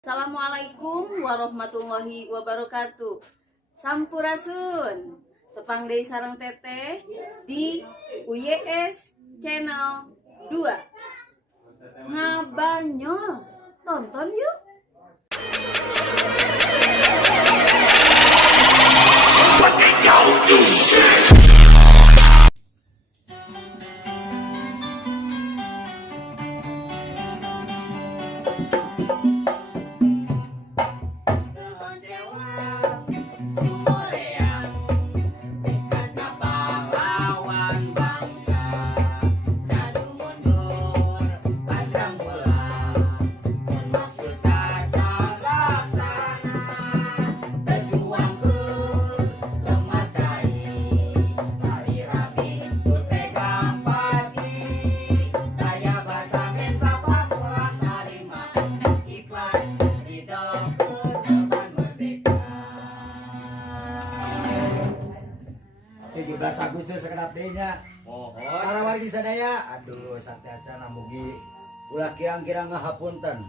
Assalamualaikum warahmatullahi wabarakatuh. Sampurasun. Tepang deui sareng teteh di UYS Channel 2. Ngabanyol. Tonton yuk. Agustus sekedap dehnya. Para wargi sadaya, aduh satya namugi ulah kirang-kirang ngahapunten.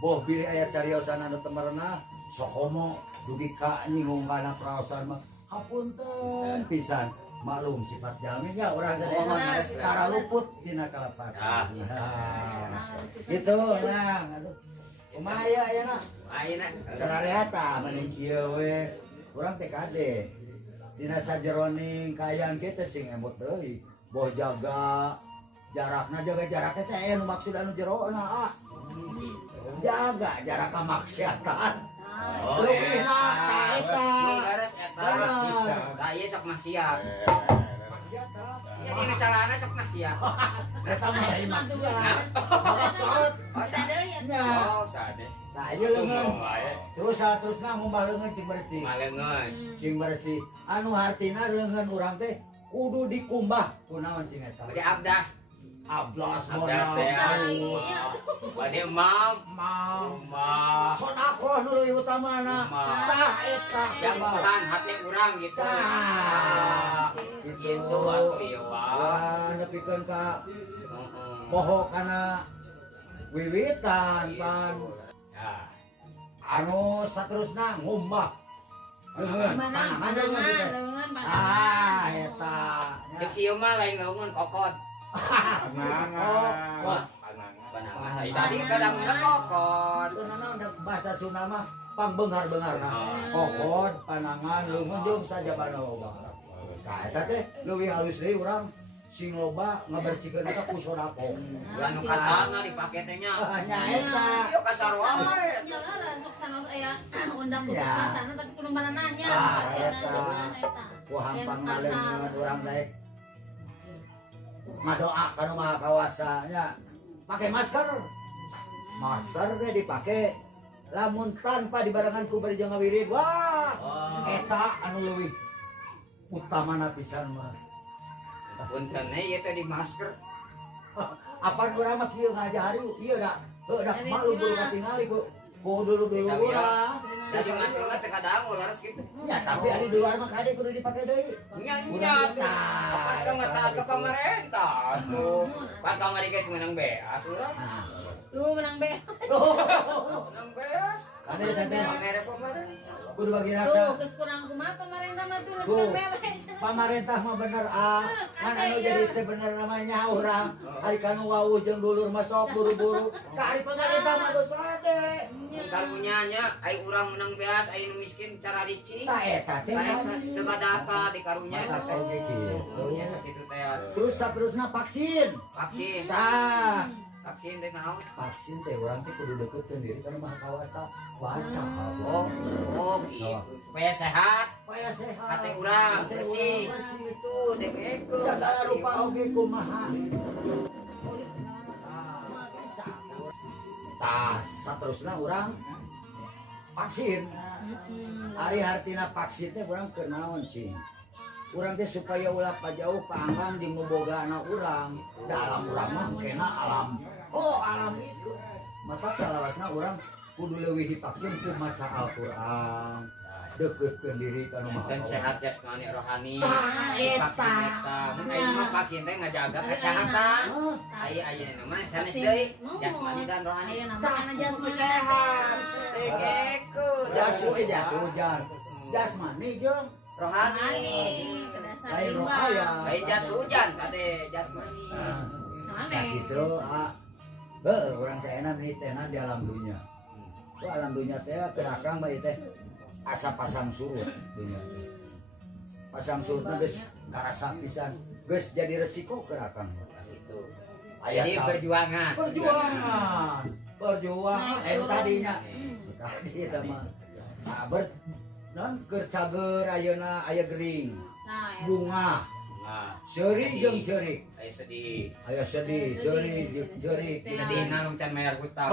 Boh bilih aya cariosan anu temerna sokomo dugi ka nyinggung kana praosan mah hapunten pisan. Maklum sifat jaminnya urang sadaya tara luput tina kalapat. Gitu lang, aduh. Kumaya ayeuna? Ayeuna sarareata mending kieu we. Urang teh kade. Dina sajeroning kaayaan kita sing emot deui. Boh jaga jarakna, jaga jaraknya teh anu maksud anu jerona. Jaga jarak kamaksiatan. Leuwih na eta. Garas eta. Da ieu sok maksiat. Maksiat tah. Ya dina calana sok maksiat. Eta mah lain maksiat. Maksud. Oh sadeu ya. Oh sadeu. Nah, ieu leungeun. Terusna ngumbah leungeun cing bersih. Maleungeun. Cing bersih. Anu hartina leungeun urang teh kudu dikumbah kunaon cing eta. Bade abdas. Ablas Abdas teh. Bade mam. Sodakoh nu leuwih utamana. Tah eta. Jangan hati urang gitu. Gitu atuh ieu Wah, nepikeun ka poho kana wiwitan pan. Anu saterusna ngumbah leungeun panangan leungeun eta Cek sieu mah lain ngomong kokot. panangan Tadi kadang-kadang kokot. sunana bahasa Sunda mah pangbeunghar-beungharna kokot panangan leungeun jeung saja banoba ka eta teh leuwih halus deui urang sing loba ngabersihkeun eta ku sodako Anu kasana dipake teh nya. nya eta Ieu kasarua mah. Sok sanos aya undang buku pasana tapi kudu mana nanya. Eta. Wah hampang ngaleungeun urang daek. Ngadoa kana Maha Kawasa nya. Pake masker. Masker ge dipake lamun tanpa dibarengan ku bari jangawirid. Wah. Eta anu leuwih utamana pisan mah. Punten ieu teh di masker. Apa urang mah kieu ngajari ieu da. Heuh da malu bulu katingali ku dulu urang. Da si masker mah teh kadang laras kitu. Ya tapi ari di luar mah kade kudu dipake deui. Nya apa dong taat ke pemerintah tuh. Pak kamari geus menang beas urang. Tuh menang be. Menang beas. Kade teh Mere pemerintah. kudu bagi Tuh rata. geus kurang kumaha pemerintah mah tuh Tuh. lebih beres. Pamarentah mah bener kan anu jadi teh bener namanya urang. Ari kanu wawuh jeung dulur mah sok buru-buru. Ka ari pamarentah mah geus ade. Karunya nya ai urang menang beas ai nu miskin cara ricik. Tah eta teh. Teu data di karunya. Mata oge kitu. Nya kitu teh. Terus saterusna vaksin. Vaksin. Tah, Vaksin teh naon? vaksin teh urang teh kudu deukeutkeun diri kana Maha Kawasa. Baca Oh gitu. Supaya sehat. supaya sehat. Kate urang Kate bersih. urang bersih. Itu teh bego. Sagala rupa oge kumaha. Tah, saterusna urang vaksin. Ari hartina vaksin teh urang keur naon sih? Urang teh supaya ulah pajauh paanggan di mubogana urang. Dalam urang mah kena alam. Oh, alam itu. Maka salawasna urang kudu leuwih divaksin ku maca Al-Qur'an. Deukeutkeun diri kana Maha Dan Kawasa. sehat jasmani rohani. Tah, eta. Mun aya mah vaksin teh ngajaga kesehatan. Aya ayeuna mah sanes deui jasmani dan rohani. Ayeuna mah kana jasmani sehat. jas hujan. Jasmani jeung Rohani. Kedasar lain rimba. rohaya. Lain jas hujan tadi jasmani. Sana. Nah gitu, orang teh enak nih tehna di alam dunia. Tuh alam dunia teh kerakang bae teh asa pasang surut dunia. Pasang surut geus karasa pisan, geus jadi resiko kerakang. Gitu. Aya Jadi perjuangan. Perjuangan. Tadinya tadi eta mah. Sabar non keur cager ayeuna aya gering, Nah, eta. bunga, Nah, seuri jeung cerik. aya sedih. Aya sedih, ceuri jeung cerik. Sedih nang can mayar hutang.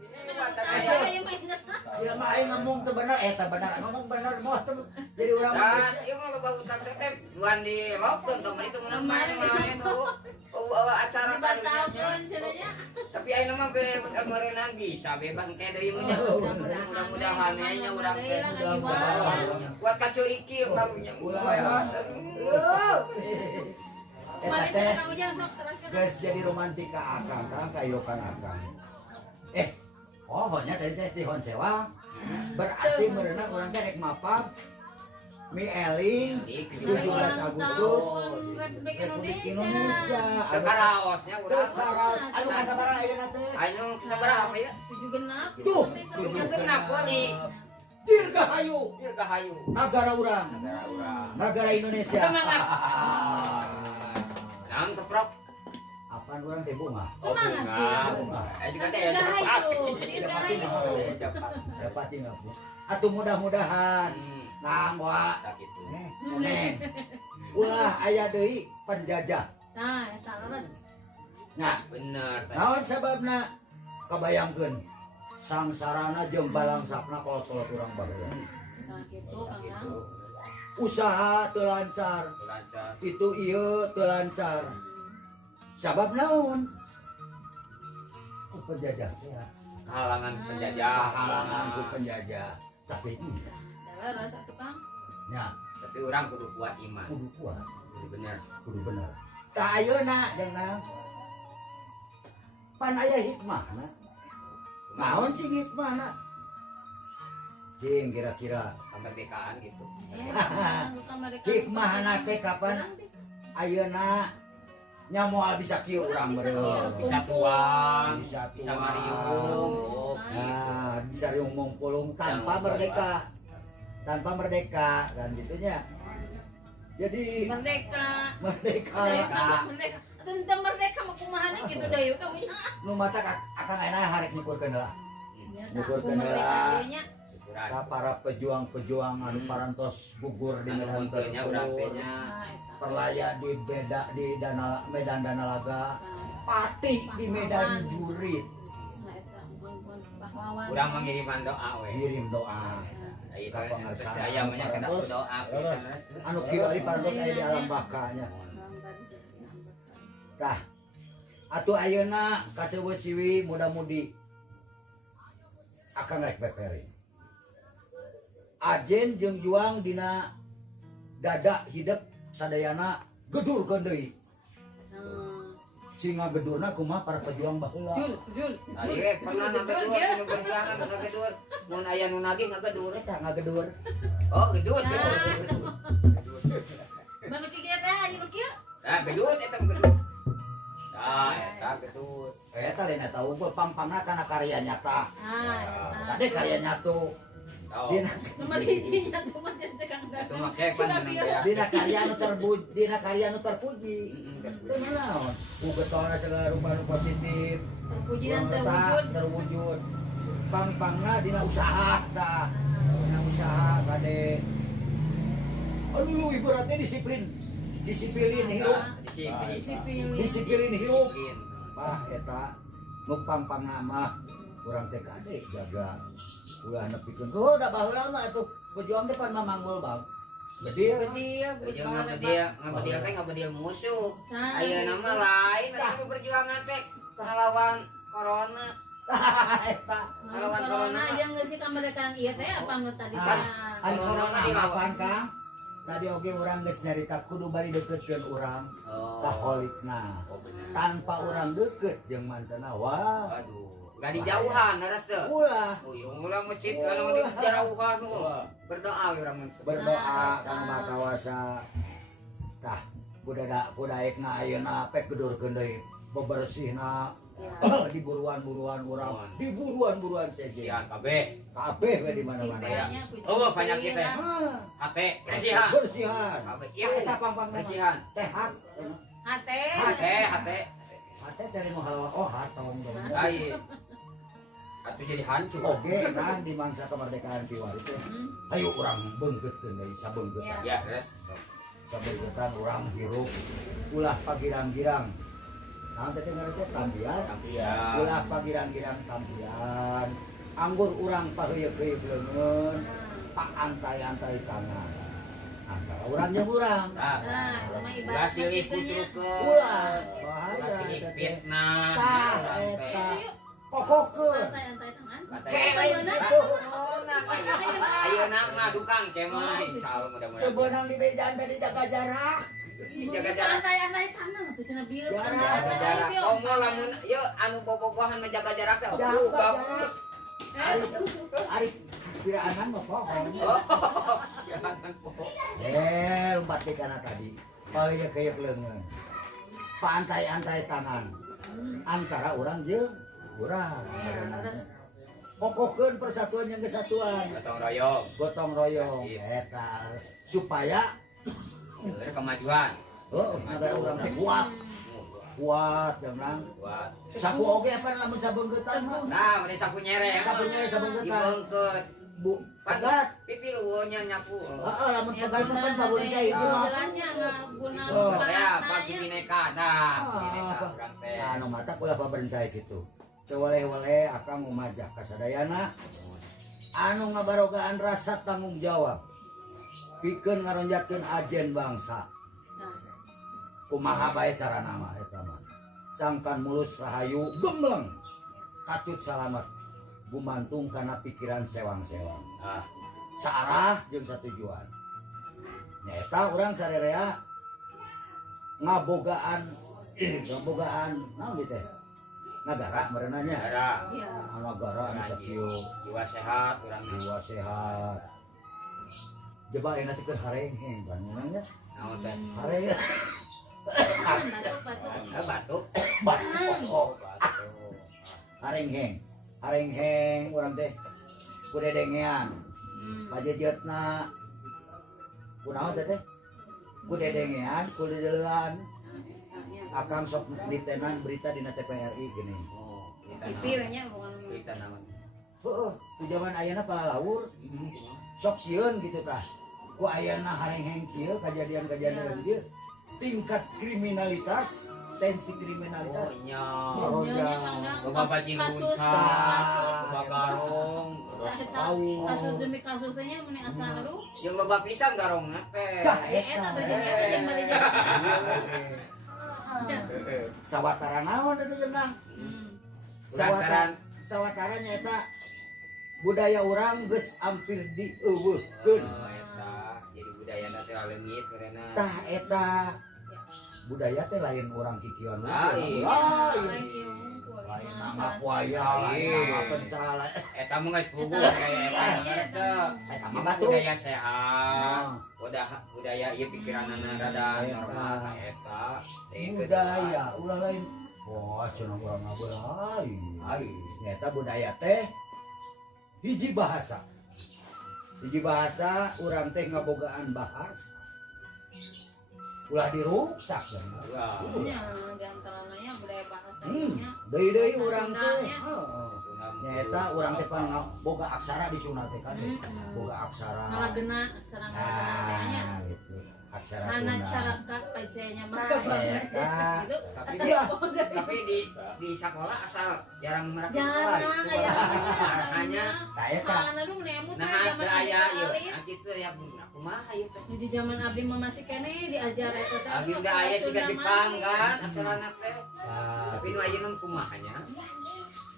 Ini mata Aya kayak yang main nggak? Sia mah aing ngomong teu bener, eta bener ngomong bener moh teu jadi urang mah. das, ieu mah loba hutang teh buan di lockdown kemarin itu main dulu. Acara Batalkeun cenanya. tapi ayeuna mah berenang bisa bebas kayak deui mah. Mudah-mudahan nya urang teh kuat kacuri kieu karunya. Eta Mari teh kita hujan sok teruskan. geus jadi romantika akang kang kayokan akang. Ohnya tadi teh tihon sewa. Berarti merenang urang teh rek mapang mi eling 17 Agustus Republik Republik Indonesia. Indonesia. Kekaraosnya urang. Anu kasabaraha ayeuna teh? Anu sabaraha ya? 7 genap. Tuh, Tujuh genap wali. Dirgahayu Dirgahayu. negara urang, Negara urang. negara Indonesia. Semangat. Nang keprok. Apaan urang teh bunga? Semangat. Juga teh Dirgahayu. Dirgahayu. Dapat tinggal. Atuh mudah-mudahan nang wa Gitu. neng. Ulah aya deui penjajah. Nah, eta leres. Nah, Bener. naon sababna? Kabayangkeun sangsarana jeung balangsapna kolot-kolot urang baheula. Nah, gitu Kang. Usaha teu lancar, Lancar. itu ieu teu lancar. Sabab naon? Ku penjajah teh Halangan penjajah. halangan ku penjajah. Tapi iya, Leres atuh Kang. nya Tapi orang kudu kuat iman. kudu kuat, Bener. kudu bener. Tah ayeuna jeung naon? Pan aya hikmahna. Naon cing hikmahna? Cing kira-kira Kemerdekaan gitu. hikmahna teh kapan ayeuna nya moal bisa kieu urang beurang. Bisa tuang, Bisa bisa tuang. ngariung. Nah, bisa riung mungkulung tanpa merdeka. Tanpa merdeka kan gitunya. Jadi Merdeka. merdeka. Merdeka. Tentang merdeka mah kumaha gitu da yeuh kawin. Nu mata akang enak harek nyukurkeun heula. Nyukurkeun Merdeka heula nya. Syukuran. ka para pejuang-pejuang anu parantos gugur di Anu medan untuknya urang teh tempur. nya. Perlaya di Medan Danalaga, pati di Medan Jurit. Nah, eta pahlawan. Urang mengiriman doa we. Ngirim doa. Itu Kapangan percaya mah kena parantos. doa Anu kieu ari parantos aya di alam bakanya. Tah. Atuh ayeuna kaseueus siwi muda-mudi akan rek peperi. Ajen jeung juang dina dada hidup sadayana gedurkeun deui. Singa gedurna kumaha para pejuang baheula. Jul. Tadi we pernah ngagedur anu berjuangan ngagedur. Mun aya nu nagih ngagedur. Eta ngagedur. Oh, gedut. Mana kieu teh anu kieu? Nah, gedut eta gedut. Nah, eta gedut. Eta lain eta unggul pang-pangna kana karya nyata. Ah, Tadi karya nyata. Oh. Dina, nomor hijinya tuh mah cekang Itu mah Kevin menang dia. dina karya anu terpuji. Heeh. Itu naon? Ugetona segala rupa nu positif. terpuji dan Eta terwujud. terwujud. Pang-pangna dina usaha tah. Dina usaha kade. Aduh lu ibaratnya disiplin. Disiplin hidup. Disiplin hidup. Pah eta nu pang-pangna mah urang teh kade jaga ulah nepikeun. Oh da baheula mah atuh berjuang teh pan mamanggul bang. Bedil. Ujung ngabedil musuh. Ayeuna mah lain anu perjuangan teh ngalawan corona. Eta Ngelawan corona jeung geus si kemerdekaan ieu teh apa nu tadi teh? Ari corona dilawan Kang. Tadi oge urang geus nyarita kudu bari deketkeun urang ka holikna. Oh bener. Tanpa urang deket jeung mantena wah Aduh, Gak di jauhan naras teh. Ulah Oh iya ulah masjid anu di jauhan berdoa urang berdoa kang makawasa tah budaekna ayeuna pek gedurkeun deui bebersihna di buruan-buruan urang di buruan-buruan seje sian kabeh kabeh we di mana-mana ya oh banyak kita hate bersihan bersihan kabeh iya eta pang-pang bersihan tehat Hate. hate hate dari nu halawa oh hat tawang dong ai atuh jadi hancur oke nah di mangsa kemerdekaan Tiwari teh ayo urang beungkeutkeun deui sabeungkeutan ya terus sabeungkeutan urang hirup ulah pagirang-girang nah teh ngaranna tambian ulah pagirang-girang tambian anggur urang paheuyeuh-heueuh leungeun pak antai-antai tangan antara urang jeung urang Nah, rumah ibadah silih gitunya. kusrukeun ulah ulah bahaya silih teh fitnah tah eta kokokeun Antai-antai tangan. ayeuna mah dukang kemah insyaallah mudah-mudahan kebeunang di bejaan tadi jaga jarak jaga jarak Antai-antai tangan atuh cenah bieu. Jarak, jaga jarak komo lamun yeu anu bobogohan menjaga jarak teh jaga jarak ari piraanan mah pohon lompat di kana tadi paheuyeuh leungeun pantai-antai tangan antara urang jeung urang kokohkeun persatuan jeung kesatuan gotong royong eta supaya seueur kemajuan negara urang teh kuat jeung saku oge apa lamun sabeungkeutan mah nah meni sapu nyere sapu nyere sabeungkeutan dibeungkeut bu pagat pipi luhurnya nyapu heeh lamun pagat mah kan paburin cai itu mah Jelasnya ngaguna ya pagi bineka dah bineka urang teh anu mata kula paburin cai kitu teu waleh-waleh akang ngumajak ka sadayana anu ngabarogaan rasa tanggung jawab pikeun ngaronjatkeun ajen bangsa kumaha bae carana mah eta mah sangkan mulus rahayu gembleng katut salamet gumantung kana pikiran sewang-sewang saarah jeung satujuan nyaeta urang sarerea ngabogaan naon dieu teh nagara merenanya Iya. negara anu sakieu jiwa sehat urang jiwa sehat jeba enak teh keur hareng-heng kan menangnya naon teh hareng Batuk. batuk hareng-heng urang teh kudedengean pajejeutna kunaon teh kudedengean kudeuleuan akang sok ditenan berita dina TPRI gini Pipi we nya bukan. kita naon heueuh ku zaman ayeuna palalaur sok sieun gitu tah ku ayeuna hareng-heng kieu kajadian-kajadian kieu tingkat kriminalitas tensi kriminalitas nya Loba bajing kasus loba garong kasus demi kasusnya meni asa aduh. jeung loba pisan garongna teh Eta tuh jadi yang bari sawatara naon eta jenang sawatara nyaeta budaya urang geus ampir dieuweuhkeun eta jadi budayana teh leungit karena tah eta budaya teh lain urang kikieuan lain nama puaya lain nama pencala eta mah geus puguh kayak eta eta mah batu budaya sehat budaya ieu pikiranna rada normal ka eta budaya ulah lain wah cenah urang ngabeurai nyata budaya teh hiji bahasa urang teh ngabogaan bahasa ulah diruksak nya diantaranya budaya bahasa nya. deui urang teh nyata urang teh pan boga aksara di Sunda teh kan boga aksara Ngalagena aksara ngalagena nya. gitu aksara Mana Sunda cara pajanya mah banget. tapi di sekolah asal jarang merakit Jarang aya hanya tah eta Mana lu nemut nah zaman aya ieu alit. nanti teh ya kumaha ieu teh Di zaman abdi mah masih kene diajar eta teh. abi udah aya siga Jepang kan asalna teh tah tapi nu ayeuna kumaha nya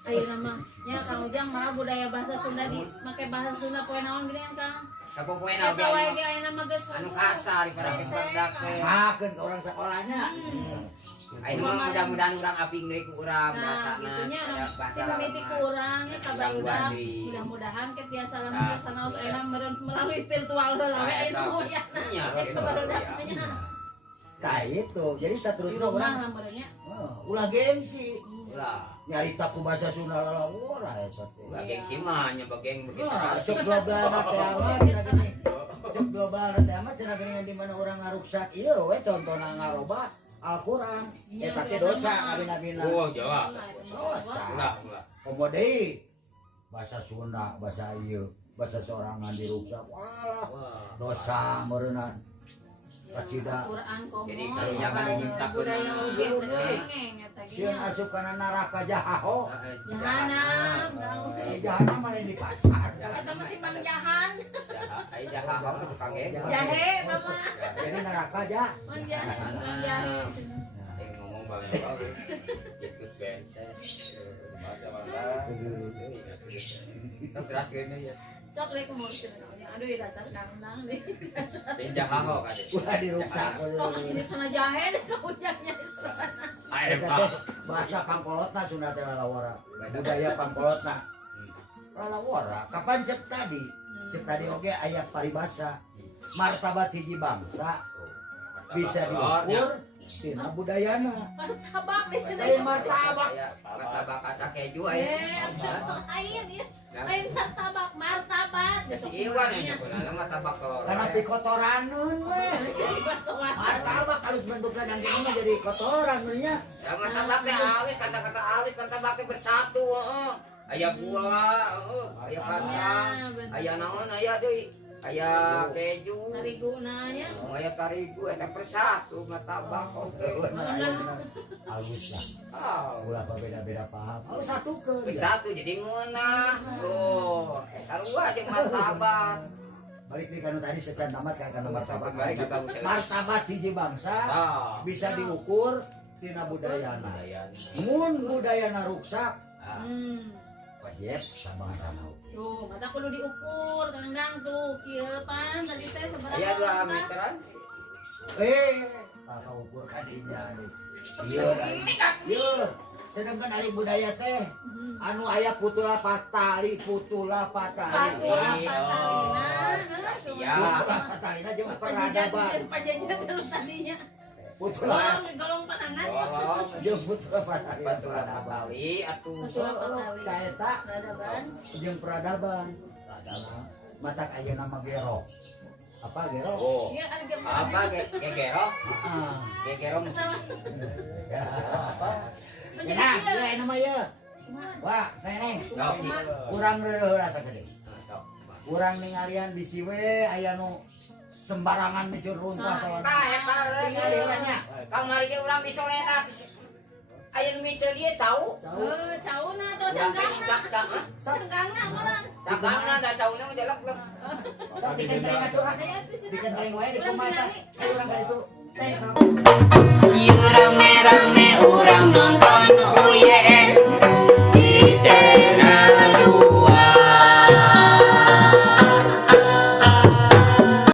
Ayeuna mah nya Kang Ujang malah budaya bahasa Sunda di make bahasa Sunda poe naon geuning Kang. sapopoena Eta wae ge ayeuna mah geus anu kasar ibaratnya badak teh makeun ke orang sekolahnya Ayo mah mudah-mudahan urang aping deui ku urang Nah, bahasana. gitunya Aya bahasa si mimiti ku lama. urang ya kabar Gangguan udah deui. mudah-mudahan ke biasa lama Nah, biasa naos iya. enak melalui virtual heula we aya nu ya. Iya, Itu baru iya. dapatnya. Nah itu, jadi Di saterusna rumah urang lambernya. ulah gengsi. Ulah. Nyarita ku bahasa Sunda lalawara eta teh. Ulah gengsi mah nya bageng begitu. Wah, cek global na teh amat cenah gini. Cek global na teh amat cenah gini di mana urang ngaruksak ieu we contohna ngaroba Al-Qur'an. Eta teh dosa abina-abina. Oh, jelas. Dosa. Ulah. Komo deui bahasa Sunda, bahasa ieu, bahasa sorangan diruksak. Walah, Wah. dosa meureunna. Kacida. Quran komo. Jadi kalau jangan diciptakeun. budaya oge teh engeng eta Sieun asup kana neraka jahaho. Jahanam, Jahanam mah lain di pasar. eta masih Mang Jahan. Ai jahat tukang geng. Jahe eta mah. Jadi neraka jah. Mang Jahe, Mang Jahe. Ngomong bagus. Ikut bentes. Bahasa bangga. Keras gini ya. Sok le ku murus aduh dasar kandang deh. Pindah haho kan. Ulah diruksak. Kok ini kena jahe deh kaujangnya. Ayo Eta teh bahasa pangkolotna Sunda teh lalawara. Budaya pangkolotna. Lalawara. Kapan cek tadi? Cek tadi oge aya paribasa. Martabat hiji bangsa bisa diukur tina budayana. Martabak di sini. Lain martabak. Martabak kata keju Eh, aya. lain ya. Lain martabak, martabak. Si Iwan nya kunana martabak telur. Karena pikotoraneun we. Jadi bahasa Martabak halus bentukna daging mah jadi kotoran benernya. Ya martabak teh alis kata-kata alis martabak teh bersatu heeh. Aya buah, aya kacang, aya naon aya deui. Aya keju. Tariguna ya. Aya tarigu eta persatu martabak oke. Halus lah. Oh, Ulah beda-beda paham. Halus satukeun. bersatu jadi ngeunah. Oh, sarua jeung martabak. Balik di kanu tadi secan tamat ka kana martabat. Baik kakak Usel. Martabat hiji bangsa Ah, bisa diukur tina budayana. budaya. Mun budayana ruksak, Ah, wajib sama-sama. Tuh, mata kudu diukur, kandang tuh, kieu pan tadi teh seberapa? aya 2 meteran. Kakak ukur kadinya nih. Iya. Sedangkan ari budaya teh anu aya putula patali, putula patali. Patulah Iya. patalina. Iya. Putula patalina jeung peradaban. Pajajan dulu tadinya. Putula Golong panangan. Tolong jeung putula patali. baturan patali atuh. Putula patali. Kaeta Peradaban. jeung peradaban. Matak aya nama gero. Apa gero? Oh. Iya kan ge Apa gegero? Ah. Gegero. Apa? menjadi Nah, kieu. ya nama ya. Wah, neng, Sok. kurang reueuh rasa gede. Nah, sok. Kurang ningalian bisi we aya nu sembarangan micur runtah kawan. Tah eta Tinggal diurangnya. kamari ge urang disolena. Aya nu miceu dieu cau. Cauna atau Urang teh sanggangna? cak-cak. Sanggangna amaran. Cakangna da cauna mah jelek-lek. Sok bikin tering atuh ah. Aya di sini. Bikin tering wae di kumaha eta. Ayo urang ka ditu. Teh. You rame rame urang